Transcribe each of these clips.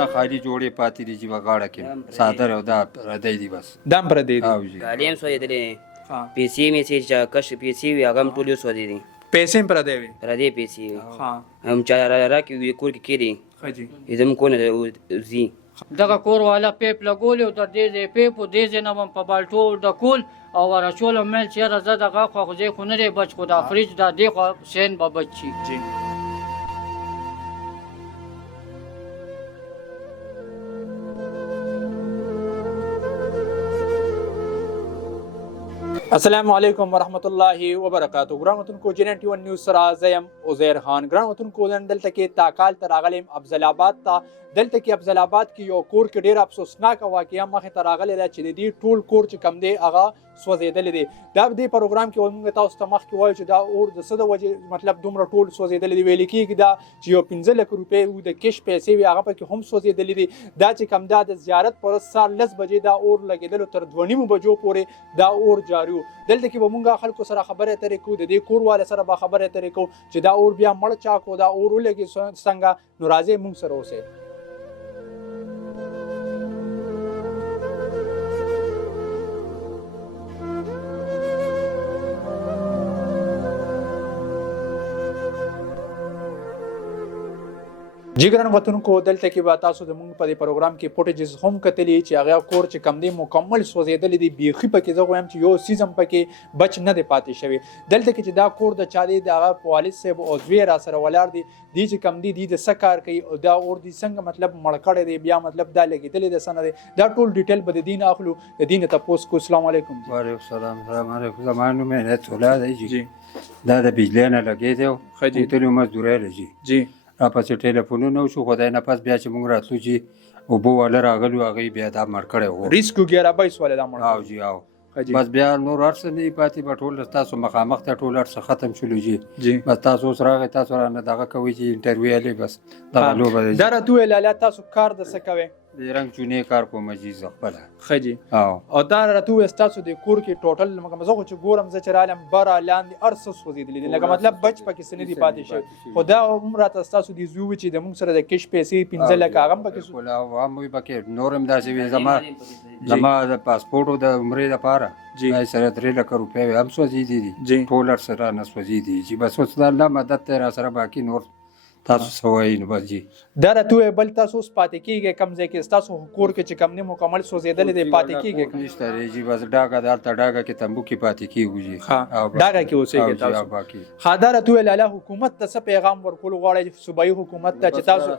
دا خالي جوړې پاتې دي چې په غاړه کې څادر او دا پردی دي بس دام پردی دي او جی کالي هم سوځېدلې ها پیسې مې چې کش پیسې وي هغه هم ټول یې سوځېدي پیسې هم پردی وي پردې پیسې وي ها هم چا راکړي وي کور کې کېدي ښه جی زموږ کور نه ځي دغه کور والا پیپ لګولی او د دې ځای پیپ و دې ځای نه به په بالټو ډکول او ورچول مل چېرې زه دغه خوا خو ځای خو نه دی بچ خو دا فریج دا دې خوا سین به بچ شي جی السلام علیکم ورحمت الله وبرکاتہ ګران وطنکو جنن ټي 1 نیوز سره زیم عزیر خان ګران وطنکو نن دلته کې تاکال تر راغلم افضل آباد ته دلته کې افضل آباد کې یو کور کې ډیر افسوسناک واقعیا مخې ته راغلی ده چې د دې ټول کور چې کم دی هغه سوځېدلی دی دا په دې پروګرام کې موږ تاسو ته مخکې وایو چې دا اور د څه د وجې مطلب دومره ټول سوځېدلی دی ویل کېږي دا چې یو 15 لک روپۍ د کش پیسې وي هغه پکې هم سوځېدلی دي دا چې کم دا د زیارت پر سهار 10 بجې دا اور لګېدلو تر 2:30 بجو پورې دا اور جاري و دلته کې به موږ خلکو سره خبرې اترې کوو د دې کور والا سره به خبرې اترې کوو چې دا اور بیا مړ چا کو دا اور ولګي څنګه نو راځئ موږ سره اوسئ جګران وطنکو دلته کې به تاسو د موږ په دې پروګرام کې فوټیجز هم کتلی چې هغه کور چې کم دی مکمل سوځېدلی دی بیخي پکې زه وایم چې یو سیز هم پکې بچ نه دی پاتې شوی دلته کې چې دا کور د چا دی د هغه په والد صاحب او زوی را سره ولاړ دي دی چې کم دی د څه کار کوي او دا اور دی څنګه مطلب مړ کړی دی بیا مطلب دا لګېدلی د څه نه دی دا ټول ډیټیل به د دین اخلو د دین تپوس کو السلام علیکم وعلیکم السلام السلام علیکم زمانو مې نه تولا دی جی دا د بجلی نه لګېدی و ښه جی تلو مزدورۍ لږي جی راپسې ټلیفونونه وشو خدای نه پس بیا چې موږ راتلو چې اوبه والا راغلو هغوی بیا دا مړ کړی و ریسک وګیرہ 22 والے دا مړ او جی او ښه جی بس بیا نور هر څه نه دي پاتې به ټول تاسو مخامخ ته ټول هر څه ختم شولو جی جی بس تاسو اوس راغی تاسو رانه دغه کوئ چې انټرویو یې بس دغه لوبه دی دا راته ویل لاله تاسو کار د څه کوئ د رنګ چونې کار کوم جی زه خپله ښه جی او دا راته ویل ستاسو د کور کې ټوټل زه خو چې ګورم زه چې رالم بره لاندې هر څه سوځېدلي دي لکه مطلب بچ پکې څه نه دي پاتې شوي خو دا هم راته ستاسو د زوی چې د موږ سره د کش پیسې 15 لکه هغه هم پکې او هم وي پکې نور هم داسې وي زما د پاسپورټو د عمرې دپاره جی سره 3 لک روپۍ هم سوځېدي دي جی ټول هر څه رانه سوځېدي دي چې بس اوس د الله مدد دی را سره باقي نور تاسو څه وایي نو بس جی دا راته ویل بل تاسو اوس پاتې کېږئ کوم ځای کې ستاسو کور کې چې کوم نه مکمل سوځېدلی دی پاتې کېږئ نشته دی جی بس ډاګه د هلته ډاګه کې تمبو کې پاتې کېږو جی ډاګه کې اوسېږئ تاسو باقي ښه دا راته ویل الله حکومت ته څه پیغام ورکول غواړئ صوبایي حکومت ته چې تاسو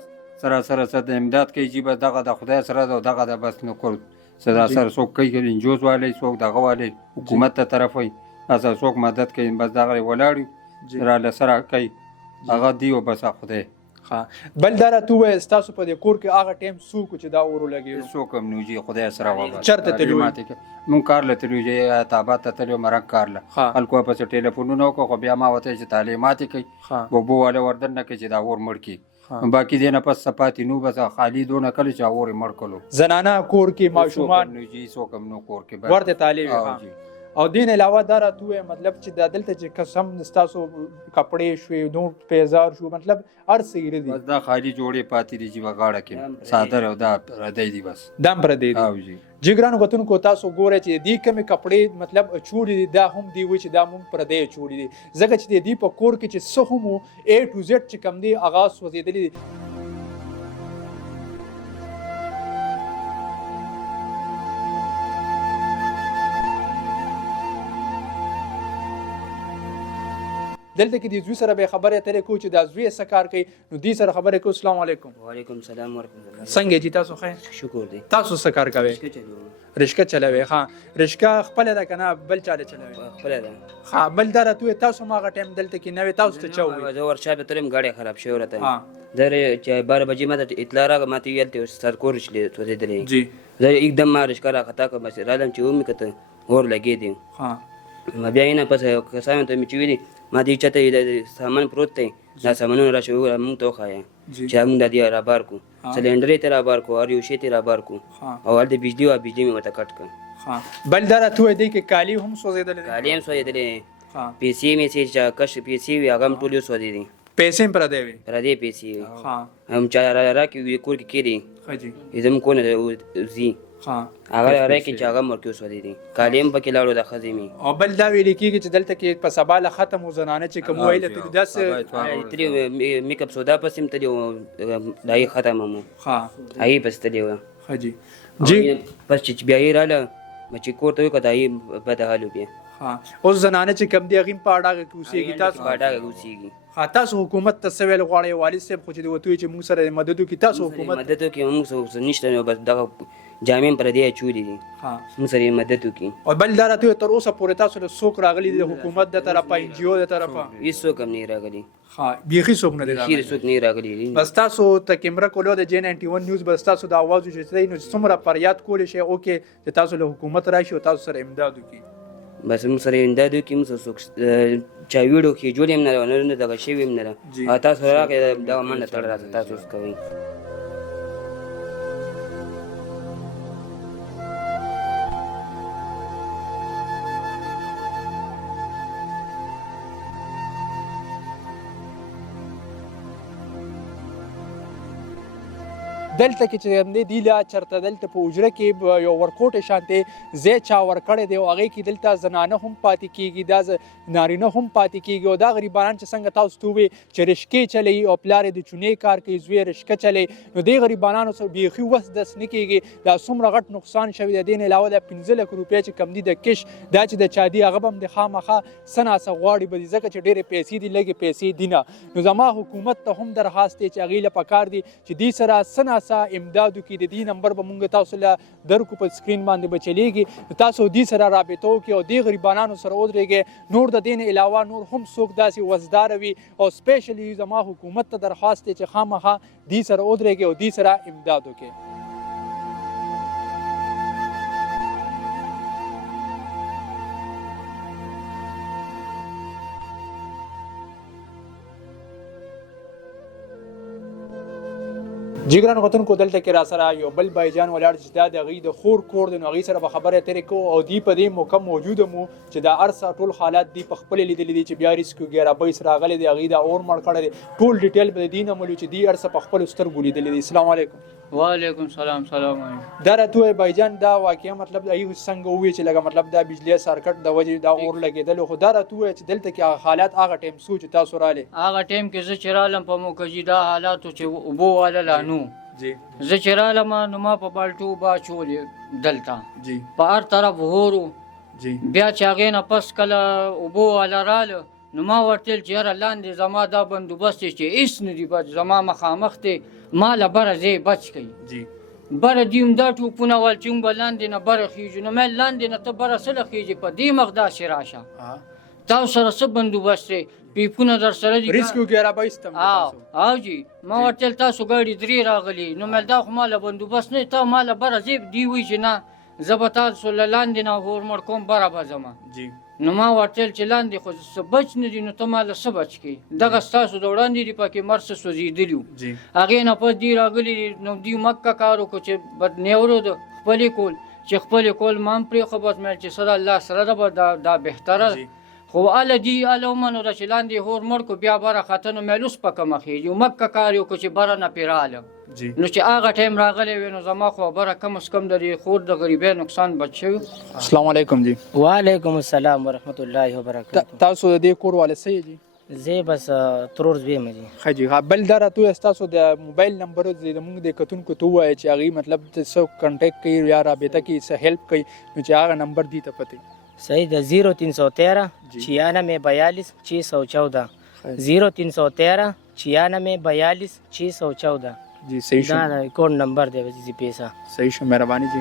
سره څه د امداد کوي جی بس دغه د خدای سره ده او دغه د بس نو کول څه دا سره څوک کوي انجوز والی څوک دغه والی حکومت ته طرف وي هسه څوک مدد کوي بس دغه ولاړ یو راله سره کوي هغه دی او بس خدای بل دا راته ووایه ستاسو په دې کور کې هغه ټایم څوک چې دا اور ولګېدو څوک هم نو جي خدای سره وبخښي چېرته تللي وئ مونږ کار له تللو جی آباد ته تللو مرګ کار له خلکو پسې ټلیفونونه وکړو خو بیا ما ورته چې تعلیمات یې کوي اوبو والا وردن نه کوي چې دا اور مړ کړي باقي دی نه پس څه پاتې نو بس خالي دونه کله چې اور یې مړ کړلو زنانه کور کې ماشومان نو جي څوک هم نو کور کې ورته تعلیم او دین علاوه دا راته ووایه مطلب چې دا دلته چې قسم ستاسو کپړې شوې نور پیزار شو مطلب هر څه یې دي بس دا خالي جوړې پاتې دي چې په غاړه کې څادر او دا پردی دي بس دا هم پردی دي او جی جګرانو وطنکو تاسو ګورئ چې دې کمې کپړې مطلب چوړي دي دا هم دی وایي چې دا هم پردی چوړي دي ځکه چې د دې په کور کې چې څه هم و A to Z چې کم دی هغه سوځېدلي دي دلته کې د زوی سره به خبرې اترې کوو چې دا زوی څه کار کوي نو دې سره خبرې کوو السلام علیکم وعلیکم السلام ورحمۃ اللہ څنګه جی تاسو ښه شکر دی تاسو څه کار کوئ رشکه چلوي ښه رشکه خپله ده که نه بل چاله چلوي خپله ده ښه بل دا راته ووایه تاسو هم هغه ټایم دلته کې نه وې تاسو ته چا وویل زه ورکشاپ ته تلم ګاډی خراب شوی راته چې 12 بجې ما ته اطلاع راغله ما ته ویل چې سر کور سوځېدلی جی زه एकदम ما رشکه راخطا کړم بس رالم چې ومې کته اور لګېدی بیا یې نه پس کسانو ته مې چې ویلي ما دې چاته سامان پروت دی دا سامانونه راشي موږ ته وښایه چې موږ دا دې رابار کړو سلنډر یې ته رابار کړو هر یو شی ته رابار کړو او هلته بجلي وه بجلي مې ورته کټ کړه بل دا راته ووایه دی کې کالي هم سوځېدلی کالي هم سوځېدلی پیسې مې چې کش پیسې وي هغه هم ټول یې سوځېدي پیسې پر دی وي پر دې پیسې ها هم چا راکې وي کور کې کېدی خجی زم کو نه زی ها هغه راکې چې هغه مرکو سو دي کالیم پکې لاړو د خزې می او بل دا ویل کېږي چې دلته کې په سبا له ختم و زنانه چې کوم ویل ته داس تری میک اپ سودا پسیم تلی دای ختم مو ها هي پس تلی و خجی جی پس چې بیا یې رااله مچ کور ته کدای بد حالو بیا ها اوس زنانه چې کم دی غیم پاړه کې اوسېږي تاسو باډا غوسیږي ها تاسو حکومت ته سویل غواړي والد صاحب خو چې دوی چې موږ سره مدد وکړي تاسو حکومت مدد وکړي موږ څه نشته نو بس دغه جامې پر دې چولې دي ها موږ سره مدد وکړي او بل دا راته تر اوسه پورې تاسو له څوک راغلي د حکومت د طرفه ان جی او د طرفه هیڅ کم نه راغلي ها بیخي څوک نه دی خیر راغلی څوک نه راغلي بس تاسو ته کیمرا کولو د جے 91 نیوز بس تاسو د आवाज چې نو څومره فریاد کول شي اوکې چې تاسو له حکومت راشي او تاسو سره امداد وکړي بس موږ سره اندادو کې موږ څوک چا ویډیو کې جوړ هم نه دغه شی هم نه تاسو راکې دا منډه تړ راځه تاسو کوي دلته کې چې هم دی لا چرته دلته په اجره کې یو ورکوټ شانته زی چا ورکړې دی او هغه کې دلته زنانه هم پاتې کیږي دا نارینه هم پاتې کیږي او دا غریبانان چې څنګه تاسو ته وي چې رشکې چلی او پلار د چونې کار کوي زوی رشکه چلی نو دی غریبانانو سره بیخي وس دس نه کیږي دا څومره غټ نقصان شوی د دین علاوه د 15 لک روپۍ چې کم دي د کش دا چې د چادي هغه هم د خامخه سناسه غواړي به ځکه چې ډېرې پیسې دي لږې پیسې دي نه نو زما حکومت ته هم درخواست دی چې هغې له پکار دي چې دې سره سناسه امدادو کې د دې نمبر به مونږ تاسو له درکو په سکرین باندې به چلیږي تاسو دې سره رابطه وکړئ او دې غریبانانو سره ودرېږئ نور د دې نه علاوه نور هم څوک داسې وزداره وي او سپیشلی زما حکومت ته درخواست دی چې خامخا دې سره ودرېږئ او دې سره امداد وکړئ جګران غوتونکو دلته کې را سره یو بل بایجان ولاړ چې دا د هغې د خور کور دی نو هغې سره به خبرې اترې کوو او دوی په دې موقع موجوده مو چې دا هر څه ټول حالات دی په خپلې لیدلي دي چې بیا ریسکیو ګیرابیس راغلی دی هغې دا اور مړ کړی دی ټول ډیټیل به د دې نه مولو چې دوی هر څه په خپلو سترګو لیدلي دي السلام علیکم وعلیکم سلام سلام علیکم دا راته وایي بایجان دا واقعا مطلب هغې څنګه ووایي چې لکه مطلب دا بجلی سرکټ د وجې دا اور لګېدل خو دا راته ووایي چې دلته کې حالات هغه ټایم څو چې تاسو راغلې هغه ټایم کې زه چې رالم په موکجي دا حالاتو چې اوبو والا لا نو جی زه چې رالم نو ما په بالټو با چولې دلته جی په هر طرف هورو جی بیا چې هغې نه پس کله اوبو والا راله نو ما ورته ویل چې یاره لاندې زما دا بندوبست دی چې هېڅ نه دي بچ زما مخامخ دی ما له بره ځای بچ کوي جی بره دي هم دا ټوپونه ول چې موږ به لاندې نه بره خېږو نو مې لاندې نه ته بره څه له خېږې په دې مخ داسې راشه تاسو سره څه بندوبست دی پیپونه در سره دي ریسکیو ګیرابیس او جی ما ورته ویل تاسو ګاډي درې راغلي نو مې دا خو ما له بندوبست نه تا ما له بره ځای دی وایي چې نه زه به تاسو له لاندې نه هورمړ کوم بره به ځمه جی نو ما ورته ویل چې لاندې خو څه بچ نه دي نو ته ما له څه بچ کوې دغه ستاسو د وړاندې دي پکې مر څه سوځېدلي وو جی هغې نه پس دوی راغلي دي نو دوی مکه کار وکړو چې بدنیورو د خپلې کول چې خپلې کول ما هم پرېښه بس مې چې سره الله سره ده به دا بهتره جی. خو هله دي هله ومنو ده چې لاندې هور مړ کړو بیا بره خته نو مې لوس پکه مخېږي مکه کار یې وکړو چې بره نه پرې راغلم جی نو چې هغه ټایم راغلی وي نو زما خو بره کم از کم د دې خور د غریبۍ نقصان بچ شوي السلام علیکم جی وعلیکم السلام ورحمت الله وبرکاته تاسو د دې کور والے څه جی زه بس ترور زوی مې دي ښه جی بل دا راته وایي ستاسو د موبایل نمبر زموږ د کتونکو ته ووایه چې هغې مطلب څه کنټیکټ کوي یا رابطه کوي څه هیلپ کوي نو چې هغه نمبر دي ته پته صحیح ده 0313 جی. 96 614 0313 96 614 جی صحیح شو دا اکاؤنٹ نمبر دی جی پیسہ صحیح شو مهرباني جی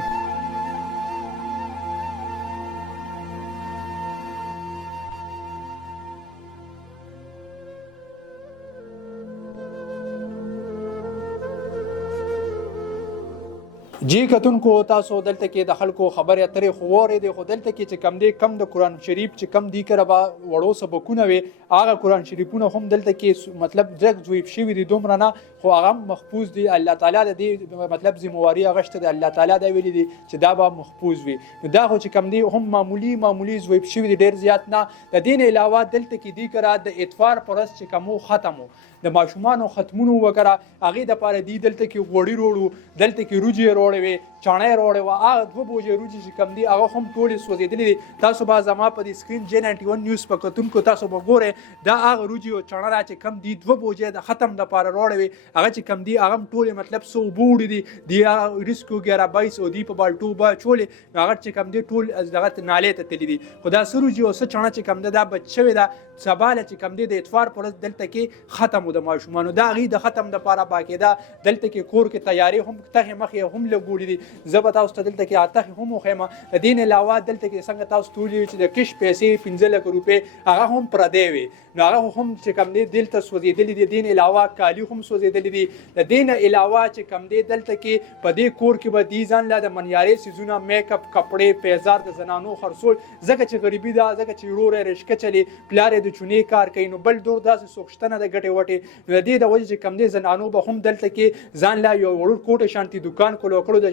جی کتونکو تاسو دلته کې د خلکو خبرې اترې خو واورېدې خو دلته کې چې کم دی کم د قرآن شریف چې کم دی کره به وړو سبقونه وي هغه قرآن شریفونه هم دلته کې مطلب ډېر ضعیف شوي دي دومره نه خو هغه محفوظ دي الله تعالی د دې مطلب ذمواري اخیسته دی الله تعالی دا ویلي دي چې دا به محفوظ وي نو دا خو چې کم دی هم معمولی ضعیف شوي دي ډېر زیات نه د دې نه علاوه دلته کې دی کره د اطفار پرست چې کمو ختمو د ماشومانو ختمونو وکړه هغې دپاره دی دلته کې غوړي روړو دلته کې روجې روړې وې چڼۍ روړې وه هغه 2 بوجې روجې چې کم دي هغه هم ټولې سوځېدلې دي تاسو به زما په دې سکرین J91 نیوز په کتونکو تاسو به ګورئ دا هغه روجې او چڼه ده چې کم دي 2 بوجې د ختم دپاره روړې وې هغه چې کم دي هغه هم ټولې مطلب څه اوبه وړي دي هغه ریسکو 11-22 او دي په بالټو به اچولې هغه چې کم دي ټول دغه نالې ته تللي دي خو دا څه روجې او څه چڼه چې کم ده دا بچ شوې ده سباله چې کم دی د اطفار پرست دلته کې ختم و د ماشومانو دا هغې د ختم دپاره باقاعده دلته کې کور کې تیارې هم تخې مخې هم لګولي دي زه به تاسو ته دلته کې تخې هم وښیم د دې نه علاوه دلته کې څنګه تاسو تولی چې د کش پیسې 15 لک روپۍ هغه هم پردی وي نو هغه هم چې کم دی دلته سوځېدلي دي د دې نه علاوه کالي هم سوځېدلي دي د دې نه علاوه چې کم دی دلته کې په دې کور کې به دي ځان له د منیارې څیزونه میک اپ کپړې پیزار د زنانو خرڅول ځکه چې غریبي ده ځکه چې وروره رشکه چلي پلار یې د چونې کار کوي نو بل دور داسې څوک شته نه د ګټې وټې نو د دې د وجې چې کم دی زنانو به هم دلته کې ځان له یو وړو کوټه شانتي دکان کولو کړو د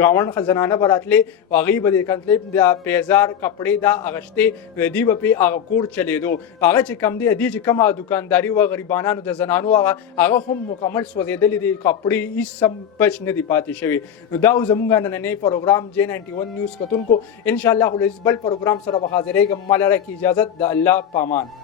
ګاونډ زنانه به راتلې هغې به د کنتلې د پیزار کپړې دا اغشتې نو د دې به پې هغه کور چلېدو هغه چې کم دی دې چې کومه دکانداري وه غریبانانو د زنانو هغه هم مکمل سوځېدلې دي کپړې هېڅ هم بچ نه دي پاتې شوي نو دا زموږ نننی پروګرام J91 نیوز کتونکو انشاءالله بل پروګرام سره به حاضرېږم ما لره کې اجازت د الله پامان